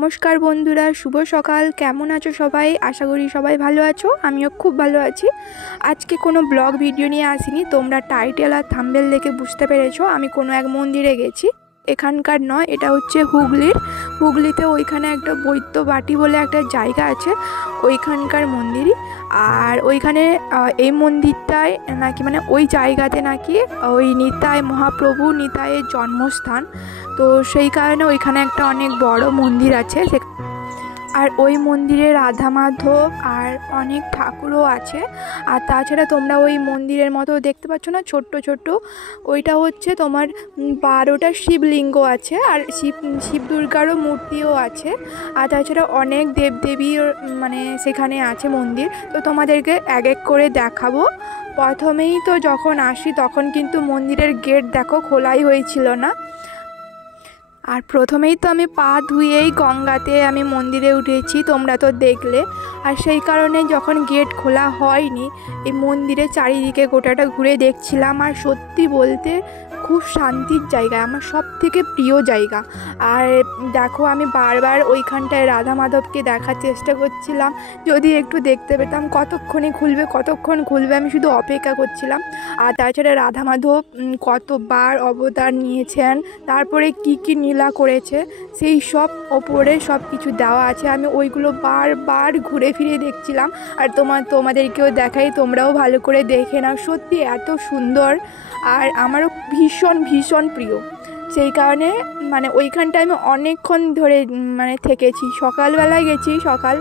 নমস্কার বন্ধুরা, শুভ সকাল। কেমন আছো সবাই? আশা করি সবাই ভালো আছো। আমিও খুব ভালো আছি। আজকে কোনো ব্লগ ভিডিও নিয়ে আসিনি। তোমরা টাইটেল আর থাম্বনেল দেখে বুঝতে পেরেছো আমি কোনো এক মন্দিরে গেছি। এখানকার নয়, এটা হচ্ছে হুগলিতে ওইখানে একটা বৈদ্যবাটি বলে একটা জায়গা আছে, ওইখানকার মন্দিরই। আর ওইখানে এই মন্দিরটায় নাকি ওই জায়গাতে নাকি ওই নিতাই মহাপ্রভু নিতাইয়ের জন্মস্থান। তো সেই কারণে ওইখানে একটা অনেক বড় মন্দির আছে। আর ওই মন্দিরে রাধা মাধব আর অনেক ঠাকুরও আছে। আর তাছাড়া তোমরা ওই মন্দিরের মতো দেখতে পাচ্ছ না, ছোট্ট ছোট্ট, ওইটা হচ্ছে তোমার 12টা শিবলিঙ্গ আছে। আর শিব দুর্গারও মূর্তিও আছে। আর তাছাড়া অনেক দেবদেবীর সেখানে আছে মন্দির। তো তোমাদেরকে এক এক করে দেখাবো। প্রথমেই তো যখন আসি তখন কিন্তু মন্দিরের গেট দেখো খোলাই হয়েছিল না। আর প্রথমেই তো আমি পা ধুয়েই গঙ্গাতে আমি মন্দিরে উঠেছি, তোমরা তো দেখলে। আর সেই কারণে যখন গেট খোলা হয়নি, এই মন্দিরে চারিদিকে গোটাটা ঘুরে দেখছিলাম। আর সত্যি বলতে খুব শান্তির জায়গা, আমার সব থেকে প্রিয় জায়গা। আর দেখো, আমি বারবার ওইখানটায় রাধা মাধবকে দেখার চেষ্টা করছিলাম, যদি একটু দেখতে পেতাম। কতক্ষণ খুলবে আমি শুধু অপেক্ষা করছিলাম। আর তাছাড়া রাধা মাধব কতবার অবতার নিয়েছেন, তারপরে কি কি লীলা করেছে, সেই সব ওপরে সব কিছু দেওয়া আছে। আমি ওইগুলো বারবার ঘুরে ফিরে দেখছিলাম। আর তোমাদেরকেও দেখাই, তোমরাও ভালো করে দেখে নাও। সত্যি এত সুন্দর, আর আমারও ভীষণ ভীষণ প্রিয়। সেই কারণে ওইখানটায় আমি অনেকক্ষণ ধরে থেকেছি। সকালবেলায় গেছি, সকাল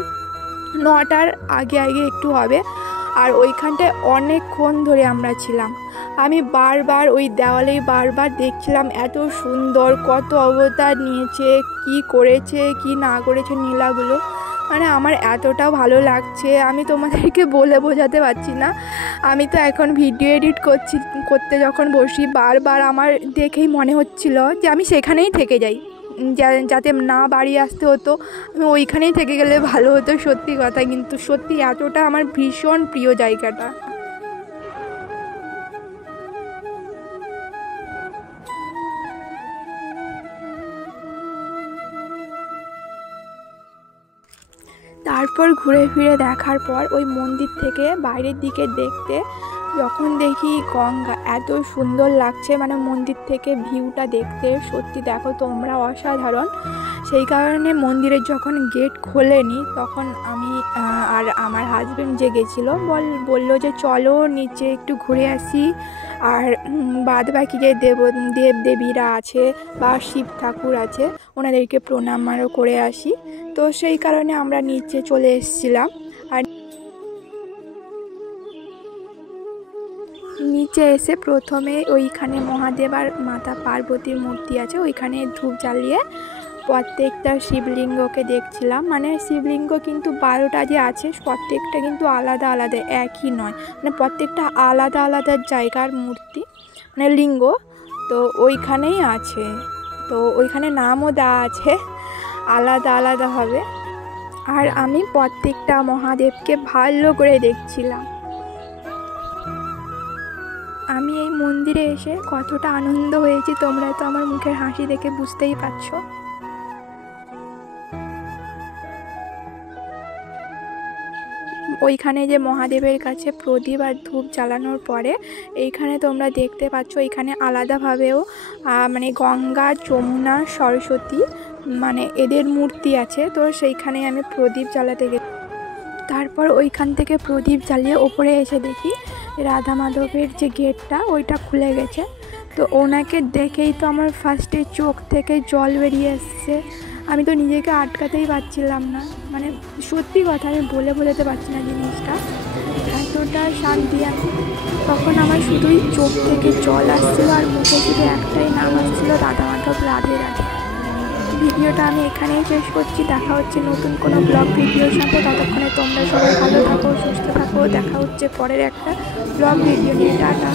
9টার আগে একটু হবে। আর ওইখানটায় অনেকক্ষণ ধরে আমরা ছিলাম। আমি বারবার ওই দেওয়ালে বারবার দেখছিলাম, এত সুন্দর, কত অবতার নিয়েছে, কি করেছে কি না করেছে লীলাগুলো। আমার এতটা ভালো লাগছে, আমি তোমাদেরকে বলে বোঝাতে পারছি না। আমি তো এখন ভিডিও এডিট করতে যখন বসি, বারবার আমার দেখেই মনে হচ্ছিল যে আমি সেখানেই থেকে যাই, যাতে না বাড়ি আসতে হতো, আমি ওইখানেই থেকে গেলে ভালো হতো। সত্যি কথা, কিন্তু সত্যি এতটা আমার ভীষণ প্রিয় জায়গাটা। তারপর ঘুরে ফিরে দেখার পর ওই মন্দির থেকে বাইরের দিকে দেখতে যখন দেখি গঙ্গা, এত সুন্দর লাগছে মন্দির থেকে ভিউটা দেখতে। সত্যি দেখো তোমরা, অসাধারণ। সেই কারণে মন্দিরের যখন গেট খোলেনি তখন আমি আর আমার হাজব্যান্ড যে গেছিলো বললো যে চলো নিচে একটু ঘুরে আসি, আর বাদ বাকি যে দেবদেবীরা আছে বা শিব ঠাকুর আছে ওনাদেরকে প্রণাম আরও করে আসি। তো সেই কারণে আমরা নিচে চলে এসেছিলাম। আর নিচে এসে প্রথমে ওইখানে মহাদেব আর মাতা পার্বতীর মূর্তি আছে, ওইখানে ধূপ জ্বালিয়ে প্রত্যেকটা শিবলিঙ্গকে দেখছিলাম। শিবলিঙ্গ কিন্তু 12টা যে আছে, প্রত্যেকটা কিন্তু আলাদা আলাদা, একই নয়। প্রত্যেকটা আলাদা আলাদা জায়গার মূর্তি লিঙ্গ। তো ওইখানেই আছে, তো ওইখানে নামও দেওয়া আছে আলাদা আলাদা হবে। আর আমি প্রত্যেকটা মহাদেবকে ভালো করে দেখছিলাম। আমি এই মন্দিরে এসে কতটা আনন্দ হয়েছি তোমরা তো আমার মুখের হাসি দেখে বুঝতেই পারছো। ওইখানে যে মহাদেবের কাছে প্রদীপ আর ধূপ জ্বালানোর পরে এইখানে তোমরা দেখতে পাচ্ছ, এখানে আলাদাভাবেও গঙ্গা, যমুনা, সরস্বতী এদের মূর্তি আছে। তো সেইখানে আমি প্রদীপ জ্বালাতে গেছি। তারপর ওইখান থেকে প্রদীপ জ্বালিয়ে ওপরে এসে দেখি রাধা মাধবের যে গেটটা ওইটা খুলে গেছে। তো ওনাকে দেখেই তো আমার ফার্স্টে চোখ থেকে জল বেরিয়ে এসছে। আমি তো নিজেকে আটকাতেই পারছিলাম না। সত্যি কথা, আমি বলে বোঝাতে পারছি না জিনিসটা, এতটা শান্তি। তখন আমার শুধুই চোখ থেকে জল আসছিল আর মুখে শুধু একটাই নাম আসছিল, রাধা মাধব, রাধে রাধে। ভিডিওটা আমি এখানেই শেষ করছি। দেখা হচ্ছে নতুন কোনো ব্লগ ভিডিওর সাথে। ততক্ষণে তোমরা সবাই ভালো থাকো, সুস্থ থাকো। দেখা হচ্ছে পরের একটা ব্লগ ভিডিও নিয়ে। টাটা।